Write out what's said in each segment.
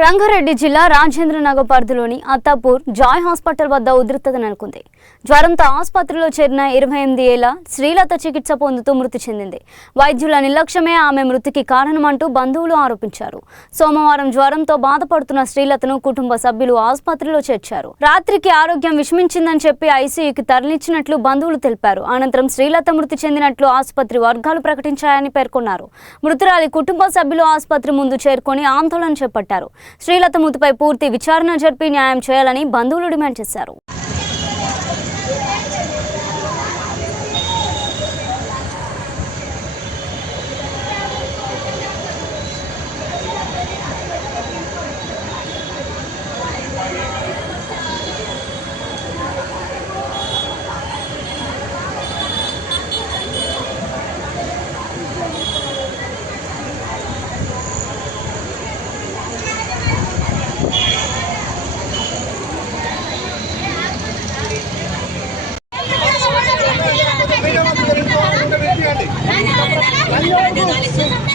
రంగారెడ్డి జిల్లా రాజేంద్రనగర్ పరిధిలోని Attapur Joy hospital వద్ద ఉద్రిక్తత నెలకొంది. జ్వరంతో ఆసుపత్రిలో చేరిన 28 ఏళ్ల శ్రీలత చికిత్స పొందుతూ మృతి చెందింది. వైద్యుల నిర్లక్ష్యమే ఆమె మృతికి కారణమంటూ బంధువులు ఆరోపించారు. సోమవారం జ్వరంతో బాధపడుతున్న శ్రీలతను కుటుంబ సభ్యులు ఆసుపత్రిలో చేర్చారు. రాత్రికి ఆరోగ్యం విషమించిందని చెప్పి ఐసీయూకి తరలించినట్లు బంధువులు తెలిపారు. అనంతరం శ్రీలత మృతి చెందినట్లు ఆసుపత్రి వర్గాలు ప్రకటించాయని పేర్కొన్నారు. మృతురాలి కుటుంబ సభ్యులు ఆసుపత్రి ముందు చేరుకొని ఆందోళన చేపట్టారు. శ్రీలత మృతిపై పూర్తి విచారణ జరిపి న్యాయం చేయాలని బంధువులు డిమాండ్ చేశారు.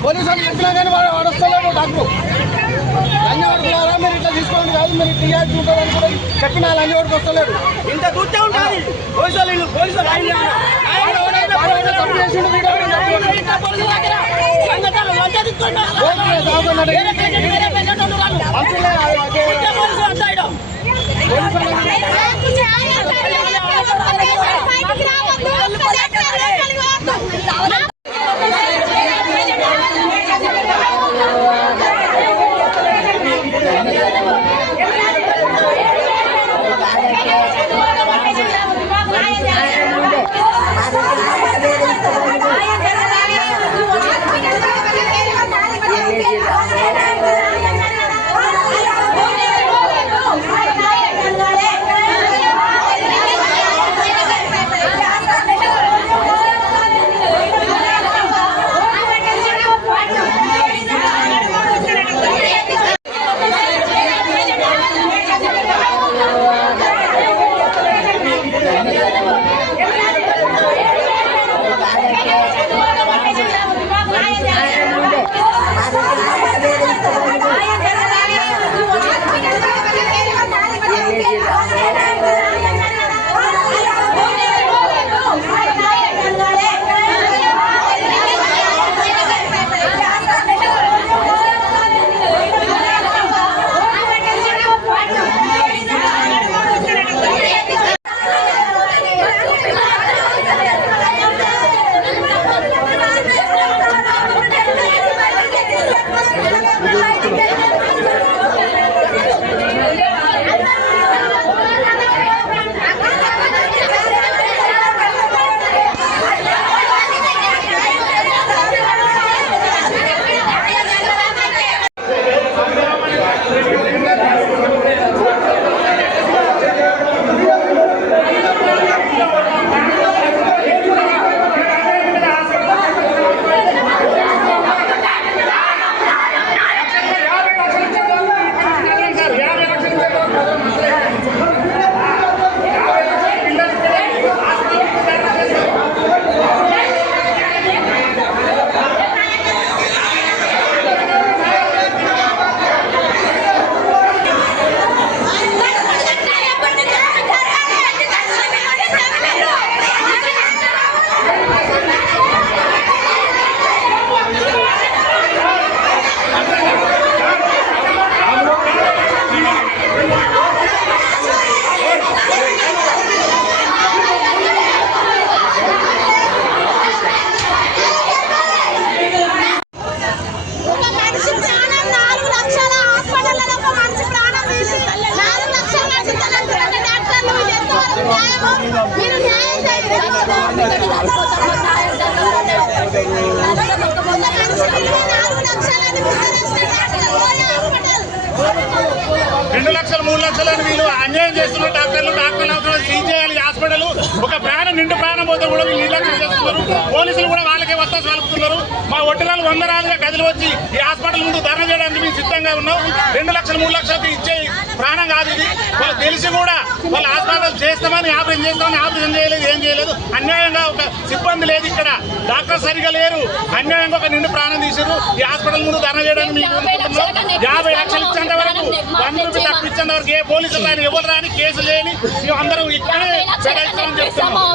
పోలీసులు చెప్పినా కానీ వాడు వస్తలేడు. డాక్టర్ లంజవాడుకున్నారా మీరు ఇట్లా తీసుకోండి కాదు, మీరు టీఆర్ చూడాలని కూడా చెప్పిన లంజవాడికి వస్తలేడు. ఇంత కూర్చో ఉంటుంది లక్షలని వీళ్ళు అన్యాయం చేస్తున్నారు. డాక్టర్లు అవసరం సీజ్ చేయాలి హాస్పిటల్. ఒక ప్రాణం నిండు ప్రాణం పోతే కూడా వీళ్ళు నిర్లక్ష్యం చేస్తున్నారు. పోలీసులు కూడా వాళ్ళకే వత్తాసు కలుపుతున్నారు. మా ఒడ్డునాలు వందరాలుగా గదిలో వచ్చి ఈ హాస్పిటల్ ముందు ధర్నా చేయడానికి మేము సిద్ధంగా ఉన్నాం. 2 లక్షలు 3 లక్షలకి ఇచ్చే ప్రాణం కాదు ఇది. వాళ్ళు తెలిసి కూడా వాళ్ళు హాస్పిటల్ చేస్తామని ఆపరేషన్ చేయలేదు, ఏం చేయలేదు. అన్యాయంగా ఒక సిబ్బంది లేదు, ఇక్కడ డాక్టర్ సరిగా లేరు, అన్యాయంగా ఒక నిండు ప్రాణం తీసారు. ఈ హాస్పిటల్ ముందు ధర్నా చేయడానికి మేము 50 లక్షలు ఇచ్చేంత వరకు 100 రూపాయలు తక్కువ ఇచ్చేంత వరకు ఏ పోలీసులు కానీ ఎవరు రాని కేసు లేని అందరూ ఇక్కడే చెప్తున్నాం.